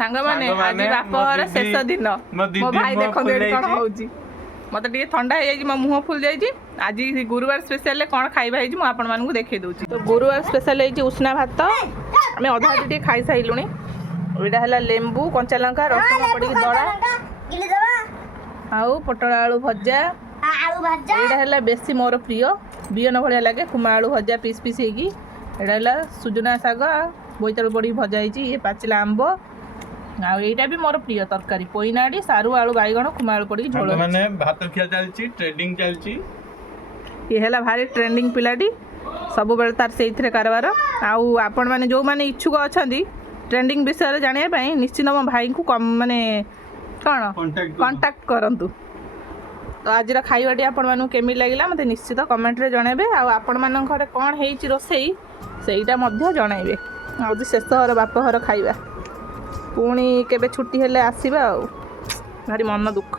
ସାଙ୍ଗମାନେ ଆଜି ବାପଘର ଶେଷ ଦିନ ମୋ ଭାଇ ଦେଖନ୍ତୁ ଏଠି କ'ଣ ହେଉଛି ମତେ ଟିକେ ଥଣ୍ଡା ହେଇଯାଇଛି ମୋ ମୁହଁ ଫୁଲି ଯାଇଛି ଆଜି ଗୁରୁବାର ସ୍ପେଶାଲରେ କ'ଣ ଖାଇବା ହେଇଛି ମୁଁ ଆପଣମାନଙ୍କୁ ଦେଖେଇ ଦେଉଛି ତ ଗୁରୁବାର ସ୍ପେଶାଲ ହେଇଛି ଉଷୁନା ଭାତ ଆମେ ଅଧା ଅଧା ଟିକେ ଖାଇସାରିଲୁଣି ଏଇଟା ହେଲା ଲେମ୍ବୁ କଞ୍ଚା ଲଙ୍କା ରସୁଣ ପଡ଼ିକି ଦଳା ଆଉ ପୋଟଳ ଆଳୁ ଭଜା ଏଇଟା ହେଲା ବେଶୀ ମୋର ପ୍ରିୟ ବିହନ ଭଳିଆ ଲାଗେ କୁମା ଆଳୁ ଭଜା ପିସ୍ ପିସ୍ ହେଇକି ଏଇଟା ହେଲା ସୁଜନା ଶାଗ ବୋଇତାଳୁ ପଡ଼ିକି ଭଜା ହେଇଛି ଇଏ ପାଚିଲା ଆମ୍ବ ଆଉ ଏଇଟା ବି ମୋର ପ୍ରିୟ ତରକାରୀ ପୋଇନାଡ଼ି ସାରୁ ଆଳୁ ବାଇଗଣ କୁମା ଆଳୁ ପଡ଼ିକି ଝୋଳ ମାନେ ଭାତ ଖିଆ ଚାଲିଛି ଟ୍ରେଡିଂ ଚାଲିଛି ଇଏ ହେଲା ଭାରି ଟ୍ରେଣ୍ଡିଂ ପିଲାଟି ସବୁବେଳେ ତାର ସେଇଥିରେ କାରବାର ଆଉ ଆପଣମାନେ ଯେଉଁମାନେ ଇଚ୍ଛୁକ ଅଛନ୍ତି ଟ୍ରେଣ୍ଡିଂ ବିଷୟରେ ଜାଣିବା ପାଇଁ ନିଶ୍ଚିତ ମୋ ଭାଇଙ୍କୁ ମାନେ କ'ଣ କଣ୍ଟାକ୍ଟ କରନ୍ତୁ ତ ଆଜିର ଖାଇବାଟି ଆପଣମାନଙ୍କୁ କେମିତି ଲାଗିଲା ମୋତେ ନିଶ୍ଚିତ କମେଣ୍ଟରେ ଜଣାଇବେ ଆଉ ଆପଣମାନଙ୍କ ଘରେ କ'ଣ ହେଇଛି ରୋଷେଇ ସେଇଟା ମଧ୍ୟ ଜଣାଇବେ ଆଉ ଶେଷର ବାପଘର ଖାଇବା ପୁଣି କେବେ ଛୁଟି ହେଲେ ଆସିବା ଆଉ ଭାରି ମନ ଦୁଃଖ